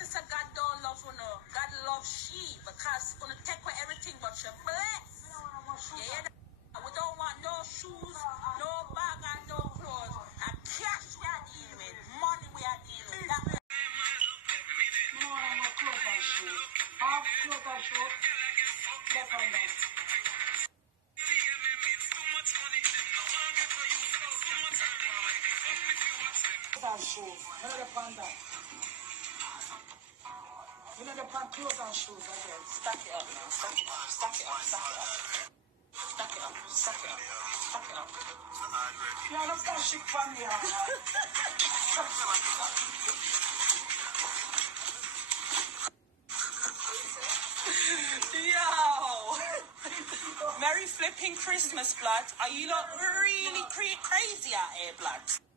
sister God don't love you, no. God loves she because gonna take away everything but she bless. Yeah, we don't want no shoes, no bag and no clothes. And cash we are dealing with, money we are dealing with. That No, I'm not clothes and shoes. Half clothes and shoes. Left on that. Clothes and shoes. None of the panda. You know the pan clothes and shoes again. stack it up now, stack it up, stack it up, stack it up. Stack it up, stack it up, stack it up. Yeah, that's that shit for me. Yo! Merry flipping Christmas, blood. Are you lot really crazy out here, blood?